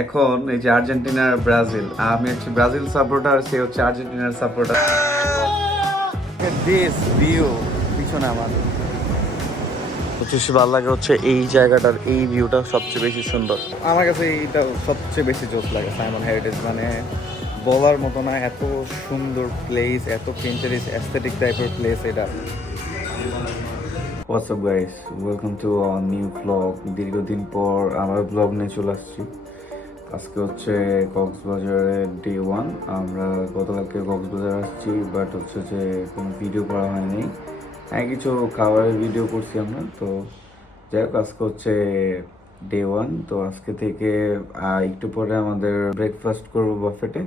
এখন এই যে আর্জেন্টিনার ব্রাজিল, আমি হচ্ছে ব্রাজিল সাপোর্টার, সে হচ্ছে আর্জেন্টিনার সাপোর্টার। দিস ভিউ পিছনে আমার সবচেয়ে ভালো লাগে হচ্ছে এই জায়গাটার এই ভিউটা সবচেয়ে বেশি সুন্দর। আমার কাছে এইটা সবচেয়ে বেশি জোস লাগে সাইমন হেরিটেজ, মানে বলার মতো না, এত সুন্দর প্লেস, এত প্রিন্টারিস অ্যাস্থেটিক টাইপের প্লেস এটা। What's up guys, welcome to our new blog. দীর্ঘদিন পর আমার ব্লগ নিয়ে চলে আসছি। আজকে হচ্ছে কক্সবাজারের ডে 1। আমরা গতকালকে কক্সবাজার আসছি, বাট হচ্ছে যে কোনো ভিডিও করা হয়নি। হ্যাঁ, কিছু খাবারের ভিডিও করছি আমরা। তো যাই হোক, আজকে হচ্ছে ডে 1। তো আজকে থেকে একটু পরে আমাদের ব্রেকফাস্ট করবো বাফেটে।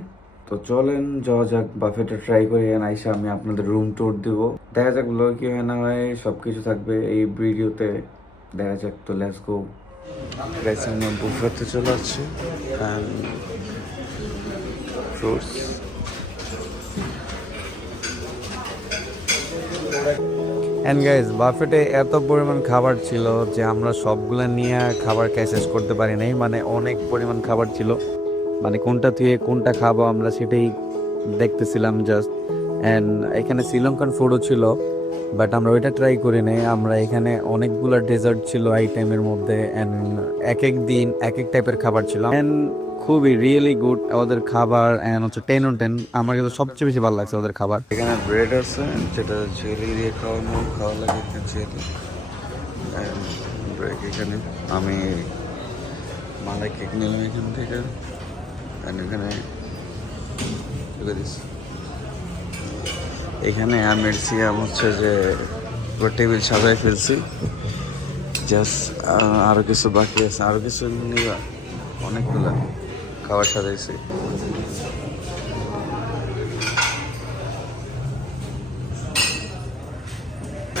তো চলেন যাওয়া যাক, বাফেটে ট্রাই করি। আইসা আমি আপনাদের রুম ট্যুর দিব, দেখা যাক ব্লগ কি হয় না হয়, সবকিছু থাকবে এই ভিডিওতে, দেখা যাক। তো লেটস গো গাইস, আমরা বুফেতে চলে আসছি। ফ্রুটস এন্ড গাইস, বাফেটে এত পরিমাণ খাবার ছিল যে আমরা সবগুলা নিয়ে খাবার শেষ করতে পারি নাই। মানে অনেক পরিমাণ খাবার ছিল, মানে কোনটা থেকে কোনটা খাবো আমরা সেটাই দেখতেছিলাম জাস্ট। অ্যান্ড এখানে শ্রীলঙ্কান ফুডও ছিল, বাট আমরা ওইটা ট্রাই করি নাই। আমরা এখানে অনেকগুলো ডেজার্ট ছিল আইটেমের মধ্যে, অ্যান্ড এক এক দিন এক এক টাইপের খাবার ছিল। অ্যান্ড খুবই রিয়েলি গুড ওদের খাবার, অ্যান্ড হচ্ছে 10 on 10। আমার কিন্তু সবচেয়ে বেশি ভালো লাগছে ওদের খাবার। এখানে ব্রেড আছে, যেটা জেলি দিয়ে খাওয়া লাগে, জেলি অ্যান্ড ব্রেড। এখানে আমি মালাই কেক নিলাম এখান থেকে, অ্যান্ড এখানে আমি সিয়াম হচ্ছে যে টেবিল সাজাই ফেলছি, জাস্ট আরো কিছু বাকি আছে, আরো কিছু নিবা। অনেকগুলা খাবার সাজাইছি।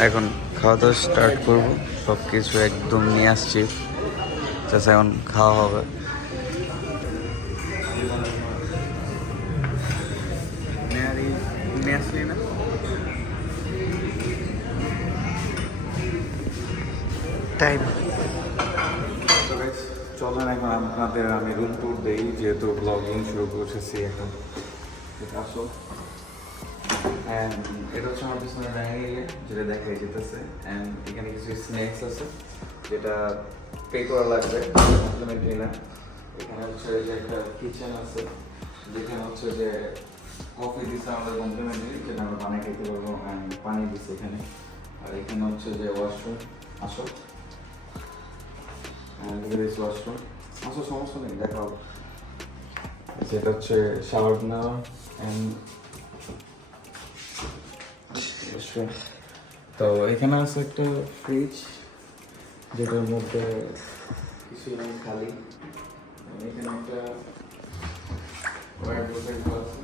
এখন খাওয়া দাওয়া স্টার্ট করবো, সব কিছু একদম নিয়ে আসছি, জাস্ট এখন খাওয়া হবে। চলেন এখন আপনাদের আমি রুম ট্যুর দেই, যেহেতু ব্লগিং শুরু করেছি এখন। আসো, অ্যান্ড এটা হচ্ছে আমার পিছনে ডাইনিং এরিয়া, যেটা দেখাই যেতেছে। অ্যান্ড এখানে কিছু স্ন্যাক্স আছে, যেটা পে করা লাগবে, কমপ্লিমেন্টারি না। এখানে হচ্ছে যে একটা কিচেন আছে, যেখানে হচ্ছে যে কফি দিচ্ছে আমাদের কমপ্লিমেন্টারি, যেটা আমরা পানি খেতে পারবো, অ্যান্ড পানি দিচ্ছে এখানে। আর এখানে হচ্ছে যে ওয়াশরুম। আসো, ওয়াশরুম আসো, সমস্যা নেই, দেখাও। যেটা হচ্ছে শাওয়ার নেওয়া, অ্যান্ড তো এখানে আছে একটা ফ্রিজ, যেটার মধ্যে কিছু নেই, খালি। এখানে একটা আছে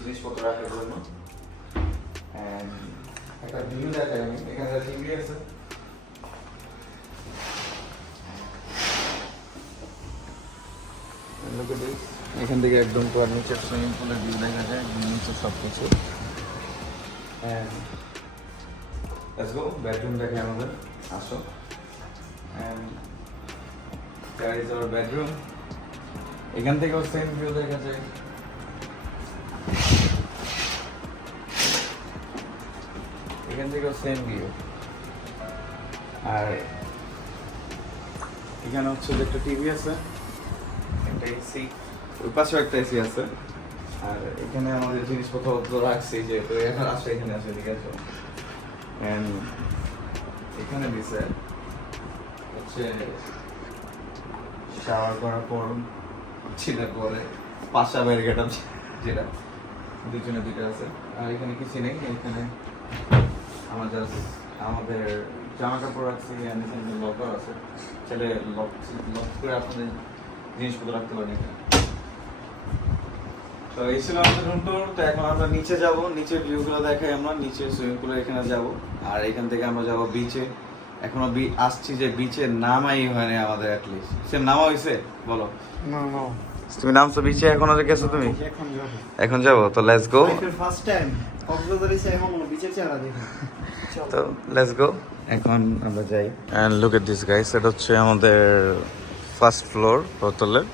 জিনিসপত্র রাখার জন্য, একটা ভিউ দেখাই আমি। এখানে টিভি আছে, এখান থেকে একদম পুরো নিচের সুইমিং পুলের ভিউ দেখা যায়, নিচে সব কিছু। লেটস গো, বেডরুম দেখে আমাদের, আসো। And that is our bedroom. এখান থেকেও সেম ভিউ দেখা যায়। এখান থেকেও সেম ভিউ। আর এখানে হচ্ছে যে একটা টিভি আছে, একটা এসি, ওই পাশেও একটা এসি আছে। আর এখানে আমাদের জিনিসপত্র রাখছি, যে তো এখন আসো, এখানে আসো, ঠিক আছে। অ্যান্ড এখানে দিছে হচ্ছে শাওয়ার করার পর ছিলার পরে পাঁচটা ব্যারিকেড আছে, যেটা দুজনে দুইটা আছে। আর এখানে কিছু নেই, এখানে আমাদের জামা কাপড় রাখছি, লকার আছে, ছেলে লক করে আপনাদের জিনিসপত্র রাখতে পারেন এখানে। তো এই ছিল আমাদের রুম ট্যুর। তো এখন আমরা নিচে যাব, নিচের ভিউগুলো দেখাই আমরা। নিচে সুইমিং পুলের এখানে যাব, আর এখান থেকে আমরা যাব বিচে। এখনো আসছি যে বিচে নামাই হয়নি আমাদের, অ্যাটলিস্ট সে নামা হয়েছে, বলো। তুমি নামছো বিচে, এখনো গেছো তুমি? এখন যাবো, তো let's go. First time Cox's Bazar এসে এখন বিচের চেহারা দেখি। তো লেটস গো, এখন আমরা যাই। And look at this guys, এটা হচ্ছে আমাদের ফার্স্ট ফ্লোর হোটেলের।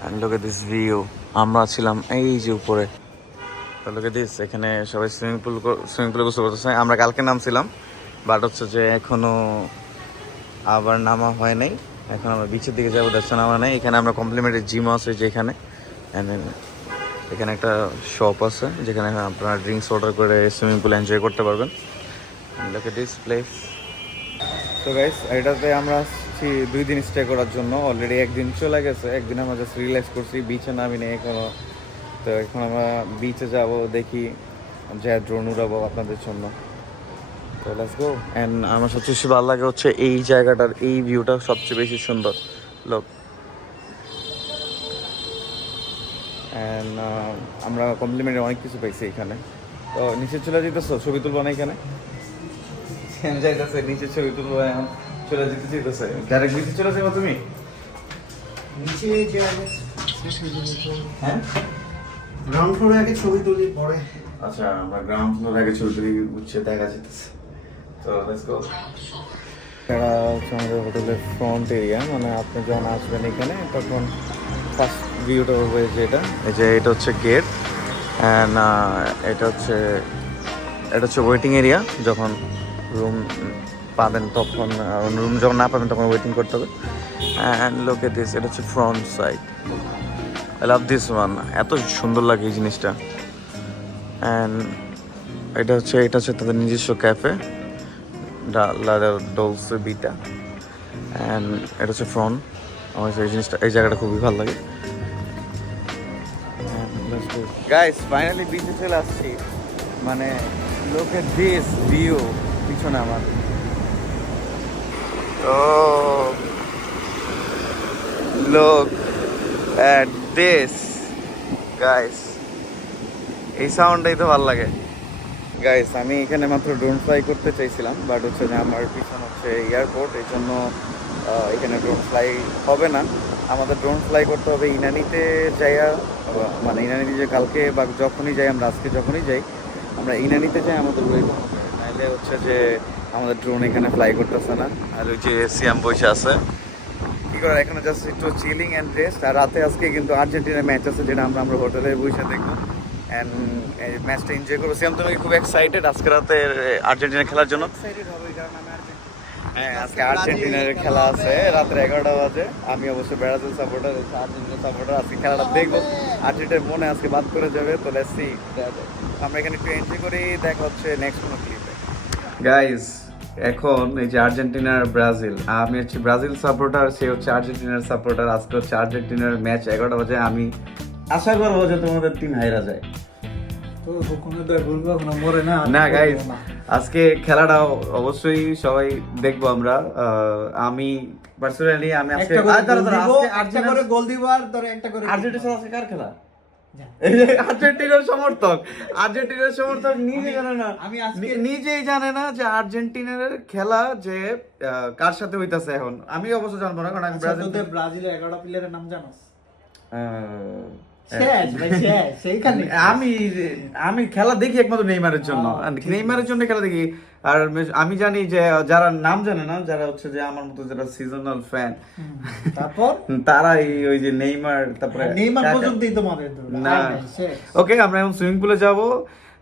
And look at this view. আমরা ছিলাম এই যে উপরে। তো লুক এট দিস, এখানে সবাই সুইমিং পুলে গোসল করতেছে। আমরা কালকে নামছিলাম, বাট হচ্ছে যে এখনো আবার নামা হয় নাই। এখন আমরা বিচের দিকে যাবো, দেখছো নামা নাই। এখানে আমরা কমপ্লিমেন্টারি জিমও আছে যেখানে, অ্যান্ড এখানে একটা শপ আছে যেখানে আপনারা ড্রিঙ্কস অর্ডার করে সুইমিং পুল এনজয় করতে পারবেন। Look at this place. তো গাইস, এটাতে আমরা আসছি 2 দিন স্টে করার জন্য। অলরেডি একদিন চলে গেছে, একদিন আমরা জাস্ট রিল্যাক্স করছি, বিচে নামি নেই এখনো। তো এখন আমরা বিচে যাব, দেখি যা ড্রোন উড়াবো আপনাদের জন্য। তো লেটস গো। অ্যান্ড আমার সবচেয়ে বেশি ভালো লাগে হচ্ছে এই জায়গাটার এই ভিউটা সবচেয়ে বেশি সুন্দর। লোক অ্যান্ড আমরা কমপ্লিমেন্টে অনেক কিছু পাইছি এখানে। তো নিচে চলে যেতেছো, ছবি তুলবো না এখানে যাইতেছে নিচে ছবি তুলবো, এখন চলে যেতে চাইতেছে। ডাইরেক্ট নিচে চলে যাবো তুমি? নিচে যে আগে হ্যাঁ, গ্রাউন্ড ফ্লোরে আগে ছবি তুলি পরে। আচ্ছা, আমরা গ্রাউন্ড ফ্লোর আগে ছবি তুলি, উঠছে দেখা যেতেছে। তো লেটস গো। এটা হচ্ছে আমাদের হোটেলের ফ্রন্ট এরিয়া, মানে আপনি যখন আসবেন এখানে তখন ফার্স্ট ভিউটা হবে যেটা, এই যে এটা হচ্ছে গেট। অ্যান্ড এটা হচ্ছে ওয়েটিং এরিয়া। যখন রুম পাবেন তখন, রুম যখন না পাবেন তখন ওয়েটিং করতে হবে। অ্যান্ড লোক এট দিস, এটা হচ্ছে front side. I love this one, এত সুন্দর লাগে এই জিনিসটা। অ্যান্ড এটা হচ্ছে তাদের নিজস্ব ক্যাফে, ডলসে বিটা। অ্যান্ড এটা হচ্ছে ফ্রন্ট। আমার এই জায়গাটা খুবই ভালো লাগে। গাইস, ফাইনালি বিচে চলে আসছি। মানে লোক এট দিস ভিউ পিছনে আমার। Oh, look at this, guys. এই সাউন্ডটাই তো ভালো লাগে। গাইস, আমি এখানে মাত্র ড্রোন ফ্লাই করতে চাইছিলাম, বাট হচ্ছে যে আমার পিছনে হচ্ছে এয়ারপোর্ট, এই জন্য এখানে ড্রোন ফ্লাই হবে না। আমাদের ড্রোন ফ্লাই করতে হবে ইনানিতে যাইয়া, মানে ইনানিতে যে কালকে বা যখনই যাই আমরা, আজকে যখনই যাই আমরা ইনানিতে যাই, আমাদের ওয়েলকাম হবে। নাইলে হচ্ছে যে আমাদের ড্রোন এখানে ফ্লাই করতেছে না। আর ওই যে সিয়াম বসে আছে, কী করার, এখানে জাস্ট একটু চিলিং অ্যান্ড রেস্ট। আর রাতে আজকে কিন্তু আর্জেন্টিনার ম্যাচ আছে, যেটা আমরা হোটেলে বসে দেখবো অ্যান্ড এই ম্যাচটা এনজয় করবো। সিয়াম, তুমি খুব এক্সাইটেড আজকে রাতে আর্জেন্টিনা খেলার জন্য? এক্সাইটেড হবে কারণ আমি হ্যাঁ, আজকে আর্জেন্টিনার খেলা আছে রাত্রে 11টা বাজে। আমি অবশ্য ব্রাজিল সাপোর্টার, আর্জেন্টিনা সাপোর্টার। আজকে খেলাটা দেখবো, আর্জেন্টিনার মনে আজকে বাদ করে যাবে। তো লেটস সি, আমরা এখানে একটু এনজয় করি, দেখা হচ্ছে নেক্সট কোনো ক্লিপে। গাইস, এখন এই যে আর্জেন্টিনার ব্রাজিল, আমি হচ্ছে ব্রাজিল সাপোর্টার, সে হচ্ছে আর্জেন্টিনার সাপোর্টার। আজকে হচ্ছে আর্জেন্টিনার ম্যাচ 11টা বাজে। আমি আশা করবো যে তোমাদের টিম হাইরা যায়। না গাইস, আজকে খেলাটা অবশ্যই সবাই দেখবো আমরা। আমি পার্সোনালি আমি আজকে একটা করে গোল দিব আর ধরে একটা করে আর্জেন্টিনার আজকে কার খেলা? আর্জেন্টিনার সমর্থক নিজে জানে না, নিজেই জানে না যে আর্জেন্টিনার খেলা যে কার সাথে হইতাছে এখন। আমি অবশ্য জানবো না, কারণ আমি ব্রাজিলের 11টা প্লেয়ারের নাম জানোস? আমি খেলা দেখি একমাত্র নেইমারের জন্য, নেইমারের জন্য খেলা দেখি। আর আমি জানি যে যারা নাম জানে না, যারা হচ্ছে যে আমার মতো যারা সিজনাল ফ্যান, তারপর তারাই ওই যে নেইমার, তারপরে নেইমার পর্যন্তই তোমাদের না। ওকে, আমরা এখন সুইমিং পুলে যাব।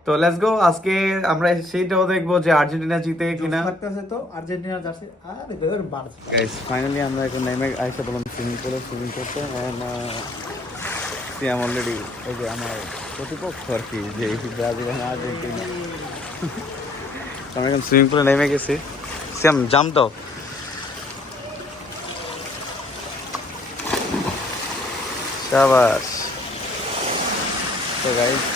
তো লেটস গো। আজকে আমরা সেইটাও দেখবো যে আর্জেন্টিনা জিতে কিনা। থাকতেছে তো আর্জেন্টিনা জার্সি আর এদের বাড়ছে। গাইস, ফাইনালি আমরা এখন নেমে আইসা বললাম সুইমিং পুলে, সুইমিং করতে। এন্ড সিয়াম অলরেডি, এই যে আমার প্রতিপক্ষ আর কি, যে ব্রাজিল আর আর্জেন্টিনা। আমরা এখন সুইমিং পুলে নেমে গেছি। সিয়াম, জাম দাও। শাবাশ। তো গাইস,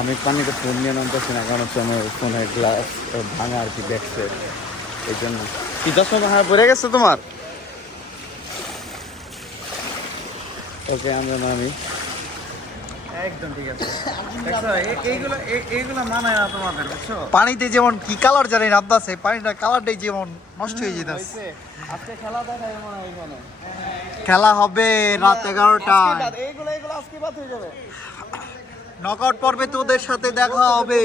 আমি পানিতে ফোন নিয়ে নামতেছি না, কারণ হচ্ছে আমার ফোনের গ্লাস ভাঙা আর কি, দেখছে এই জন্য। কি চশমা ভাঙা পড়ে গেছে তোমার? ওকে, আমরা নামি। একদম ঠিক আছে। এইগুলো মানায় না তোমাদের, বুঝছো? পানিতে যেমন কি কালার জানি নামতাছে, পানিটা কালারটাই যেমন নষ্ট হয়ে যেতেছে। আজকে খেলা দেখায় মনে হয় এখানে। খেলা হবে রাত 11টায়। এইগুলো আজকে বাদ হয়ে যাবে। নকআউট পর্বে তোদের সাথে দেখা হবে।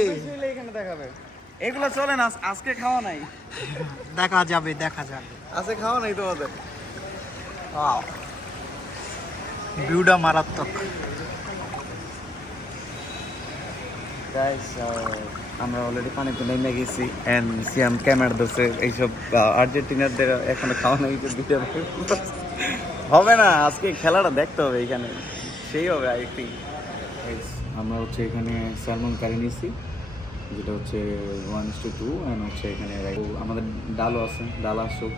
এখানে দেখাবে। এগুলো চলে না, আজকে খাওয়া নাই। দেখা যাবে। আজকে খাওয়া নাই তোমাদের। ওয়াও। ভিউটা মারাত্মক। গাইস আমরা অলরেডি পানিতে নেমে গেছি এন্ড সিয়াম ক্যামেরা ধরছে এইসব আর্জেন্টিনারদের এখনো খাওয়ানো ভিডিও হবে না, আজকে খেলাটা দেখতে হবে এখানে, সেই হবে আই থিঙ্ক। আমরা হচ্ছে এখানে স্যালমন কারি নিয়েছি, যেটা হচ্ছে 1:2 অ্যান্ড হচ্ছে এখানে আমাদের ডালও আছে, ডাল আসুক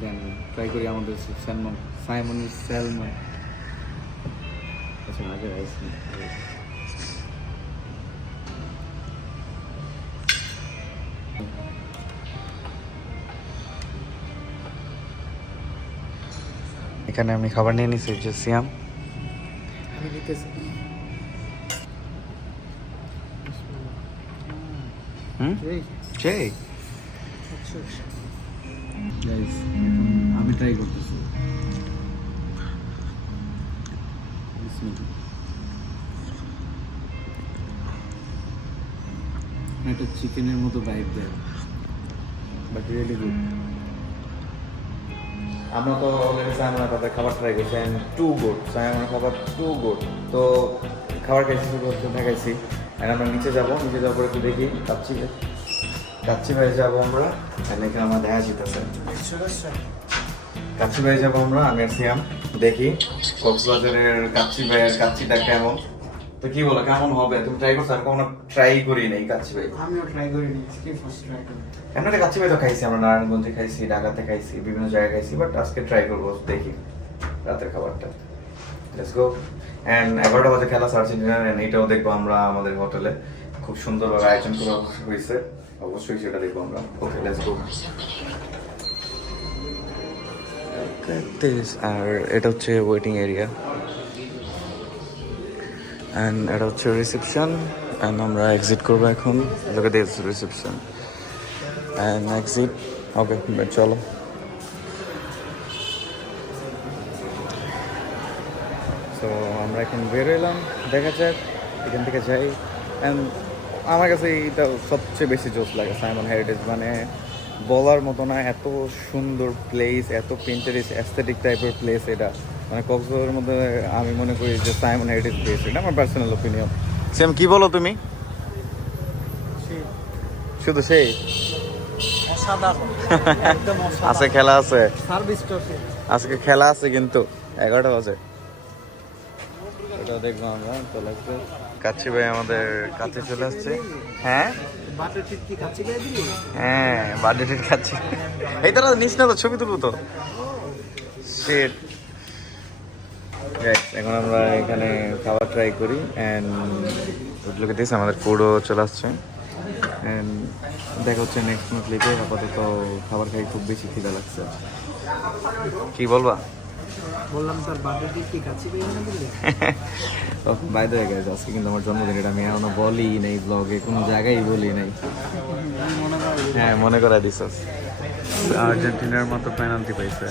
দেন ট্রাই করি আমাদের স্যালমন। আচ্ছা আগে রাইস এখানে আমি খাবার নিয়ে নিছি, যে সিয়াম সেই আমি ট্রাই করতেছি। এটা চিকেনের মতো ভাইব দেয়, বাট রিয়েলি গুড। আমরা তো অলরেডি সায়মনের কথা খাবার ট্রাই করছি অ্যান্ড টু গুড, সায়মনের খাবার টু গুড। তো খাবার খাইছি, শুরু করতে দেখাইছি অ্যান্ড আমরা নিচে যাবো পরে একটু দেখি কাচ্চি ভাই যাবো আমরা, অ্যান্ড এখানে আমরা দেখা যেতেছে কাচ্চি ভাই যাবো আমরা, আমি আর সিয়াম দেখি কক্সবাজারের কাচ্চি ভাইয়ের কাচ্চিটা কেমন। তো কি বলো কেমন হবে, তুমি ট্রাই করছো? আমি কখনো ট্রাই করি নাই কাচ্চি ভাই। আমিও ট্রাই করিনি, আজকে ফার্স্ট ট্রাই করি। এমনিতে কাচ্চি ভাই তো খাইছি, আমরা নারায়ণগঞ্জে খাইছি, ঢাকাতে খাইছি, বিভিন্ন জায়গায় খাইছি, বাট আজকে ট্রাই করবো, দেখি রাতের খাবারটা। Let's go. অ্যান্ড 11টা বাজে খেলা আর্জেন্টিনার, অ্যান্ড এইটাও দেখবো আমরা আমাদের হোটেলে, খুব সুন্দরভাবে আয়োজন করা হয়েছে, অবশ্যই সেটা দেখবো আমরা। Okay let's go. আর এটা হচ্ছে ওয়েটিং এরিয়া অ্যান্ড এটা হচ্ছে রিসেপশন, অ্যান্ড আমরা এক্সিট করবো এখন। লোক দিস রিসেপশন অ্যান্ড এক্সিট। ওকে চলো। তো আমরা এখন বের হইলাম, দেখা যাক এখান থেকে যাই। অ্যান্ড আমার কাছে এইটা সবচেয়ে বেশি জোস লাগে সাইমন হেরিটেজ, মানে বলার মতো না, এত সুন্দর প্লেস, এত পিন্টারেস্ট অ্যাস্থেটিক টাইপের প্লেস এটা, মানে কক্সবাজারের মধ্যে আমি মনে করি যে সাইমন হেরিটেজ প্লেস, এটা আমার পার্সোনাল ওপিনিয়ন। সেম কি বলো তুমি? শুধু সেই অসাধারণ, একদম অসাধারণ। আজকে খেলা আছে, সার্ভিসটা আজকে খেলা আছে কিন্তু 11টা বাজে, এটা দেখবো আমরা। তো লাগবে কাচ্চি ভাই আমাদের কাছে চলে আসছে। হ্যাঁ বাটার চিট কি খাচ্ছি গায়ে দিলি? হ্যাঁ বার্থডে ট্রিট খাচ্ছি। এই তারা নিস না তো, ছবি তুলবো তো। শিট গাইস, এখন আমরা এখানে খাবার ট্রাই করি অ্যান্ড লোকে দিয়েছে, আমাদের ফুডও চলে আসছে অ্যান্ড দেখা হচ্ছে নেক্সট ক্লিপে। আপাতত খাবার খাই, খুব বেশি খিদা লাগছে। কি বলবা? বললাম স্যার বাটার চিট কি খাচ্ছি গায়ে দিলি? বাই দ্য ওয়ে গাইস, আজকে কিন্তু আমার জন্মদিন, এটা আমি এখনো বলি নাই ব্লগে, কোনো জায়গায় বলি নাই। হ্যাঁ মনে করাই দিছস, আর্জেন্টিনার মতো পেনাল্টি পাইছে।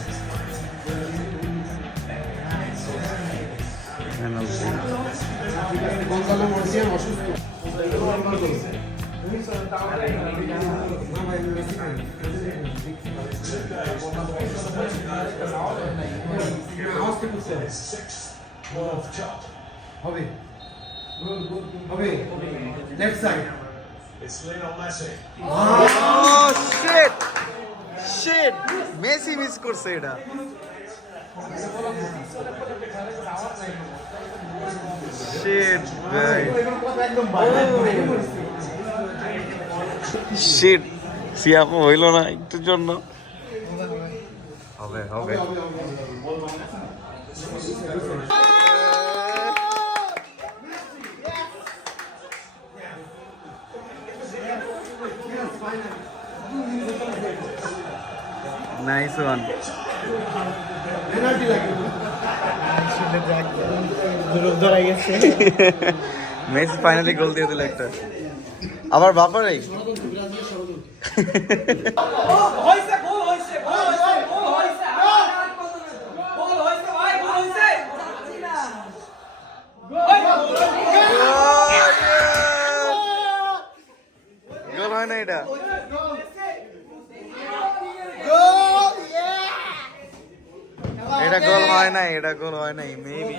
Left side. Oh shit! Shit! Messi miss করছে এটা। Shit, guys. Shit. সিয়াম হইল না একটুর জন্য। হবে হবে। Nice one. মেসি ফাইনালি গোল দিয়ে দিল একটা। আবার বাপারে গোল হয় না এটা। এটা গোল হয় নাই, এটা গোল হয় নাই, মেবি।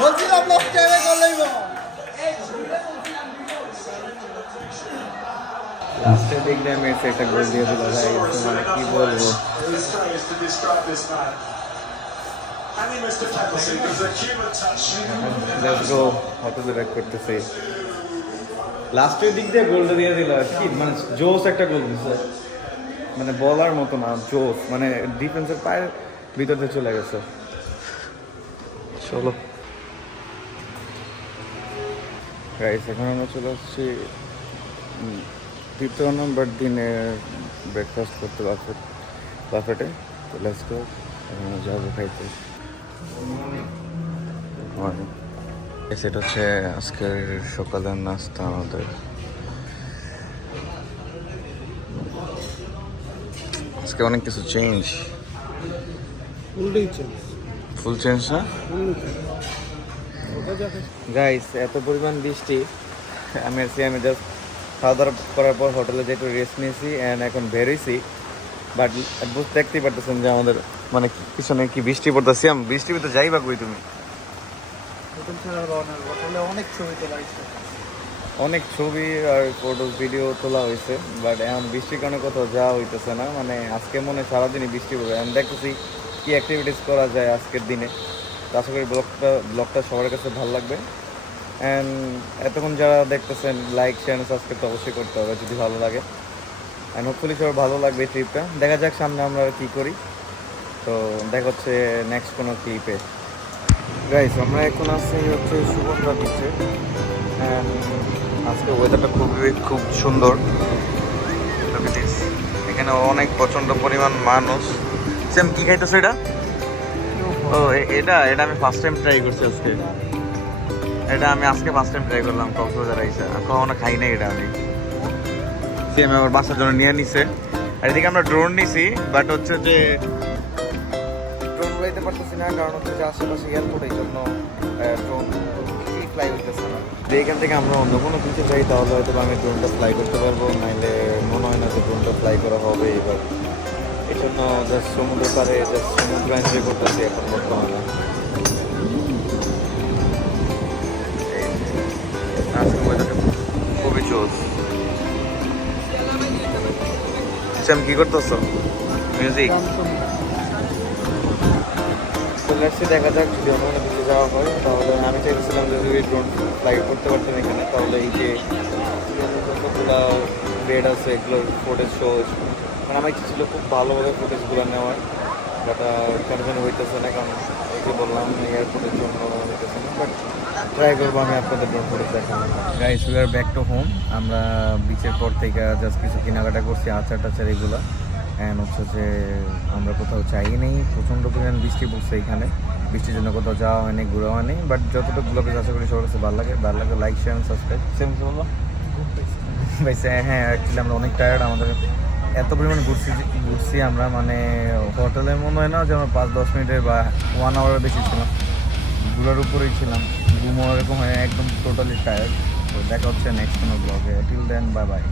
বলছিলাম লাস্ট টাইমে গোল হইব। লাস্টের দিক দিয়ে মেসি একটা গোল দিয়ে দিল, ভাই মানে কি বলবো। His phrase to describe this man. And he missed a penalty because a human touch. Let's go, হোটেলে ব্যাক করতেছে। লাস্টের দিক দিয়ে গোলটা দিয়ে দিল, কি মানে জোস একটা গোল দিছে, মানে বলার মতো না, জোস, মানে ডিফেন্সের পায়ের ভিতরে চলে গেছে। চলো গাইস, এখন আমরা চলে আসছি 3 নম্বর দিনে ব্রেকফাস্ট করতে বাফেটে। তো লেটস গো, এখন যাবো খাইতে। সেটা হচ্ছে আজকের সকালের নাস্তা আমাদের। আজকে অনেক কিছু চেঞ্জ, ফুল চেঞ্জ না গাইস। এত পরিমাণ বৃষ্টি, আমি জাস্ট খাওয়া দাওয়া করার পর হোটেলে যে একটু রেস্ট নিয়েছি অ্যান্ড এখন বেরোইছি। বাট দেখতেই পারতেছেন যে আমাদের মানে পিছনে কি বৃষ্টি পড়তেছি। আমি বৃষ্টির ভিতরে যাই বা কই তুমি? হোটেল ছাড়া রওনা, হোটেলে অনেক ছবি তোলা হয়েছে, অনেক ছবি আর ফটো ভিডিও তোলা হয়েছে, বাট এখন বৃষ্টির কারণে কোথাও যাওয়া হইতেছে না। মানে আজকে মনে হয় সারাদিনই বৃষ্টি পড়বে। আমি দেখতেছি কি অ্যাক্টিভিটিস করা যায় আজকের দিনে। তো আশা করি ব্লগটা সবার কাছে ভালো লাগবে। অ্যান্ড এতক্ষণ যারা দেখতেছেন, লাইক শেয়ার সাবস্ক্রাইব তো অবশ্যই করতে হবে যদি ভালো লাগে। অ্যান্ড হোপফুলি সবার ভালো লাগবে এই ট্রিপটা। দেখা যাক সামনে আমরা কী করি। তো দেখা হচ্ছে নেক্সট কোনো ট্রিপে। গাইস, আমরা এখন আছি হচ্ছে সুগন্ধা বিচে। অ্যান্ড আজকে ওয়েদারটা খুব সুন্দর। এখানে অনেক প্রচণ্ড পরিমাণ মানুষ। সেম কি খাইতেছে এটা? ও এটা আমি ফার্স্ট টাইম ট্রাই করছি আজকে। এটা আমি আজকে ফার্স্ট টাইম ট্রাই করলাম কক্সবাজার আইসা। কখনো খাই নাই এটা আমি। সেম আমার বাসার জন্য নিয়ে নিছে। আর এদিকে আমরা ড্রোন নিছি, বাট হচ্ছে যে ড্রোন উড়াইতে পারতেছি না, কারণ হচ্ছে যে আশেপাশে এয়ারপোর্ট, এই জন্য ড্রোন ফ্লাই হইতেছে না। যে এখান থেকে আমরা অন্য কোনো কিছু যাই তাহলে হয়তো আমি ড্রোনটা ফ্লাই করতে পারবো, নাইলে মনে হয় না যে ড্রোনটা ফ্লাই করা হবে এবার। এই জন্য জাস্ট সমুদ্র পারে জাস্ট সমুদ্র এনজয় করতেছি এখন বর্তমানে। আজকে ওয়েদারটা খুবই চোজ। স্যাম কি করতেছো? মিউজিক চলে আসছি, দেখা যাক যদি অন্য কোনো কিছু যাওয়া হয় তাহলে। আমি চাইছিলাম যে যদি ড্রোন ফ্লাই করতে পারতাম এখানে, তাহলে এই যে যতগুলো বেড আছে এগুলোর ফুটেজ শো, মানে আমার ইচ্ছে ছিল খুব ভালোভাবে ফুটেজগুলো নেওয়ার, বাট কেন যেন হইতেছে না, কারণ এই যে বললাম এয়ারপোর্টের জন্য হইতেছে না। বাট ট্রাই করবো আমি আপনাদের ড্রোন ফুটেজ দেখানো। Guys, we are back to home. আমরা বিচের পর থেকে জাস্ট কিছু কেনাকাটা করছি, আচার টাচার এগুলো। অ্যান্ড হচ্ছে যে আমরা কোথাও চাই নেই, প্রচণ্ড পরিমাণ বৃষ্টি পড়ছে এখানে। বৃষ্টির জন্য কোথাও যাওয়া হয়নি, ঘোরা হয়নি। বাট যতটুকু ব্লগে আশা করি সবার কাছে ভালো লাগে লাইক শেয়ার সাবস্ক্রাইব। সেম বললো ভাইসে। হ্যাঁ, অ্যাকচুয়ালি আমরা অনেক টায়ার্ড। আমাদের এত পরিমাণ ঘুরছি আমরা, মানে হোটেলে মনে হয় না যে আমরা 5-10 মিনিটের বা 1 আওয়ারের বেশি ছিলাম, ঘোরার উপরেই ছিলাম। ঘুমো এরকম হয়, একদম টোটালি টায়ার্ড। তো দেখা হচ্ছে নেক্সট কোনো ব্লগে। Till then, bye by.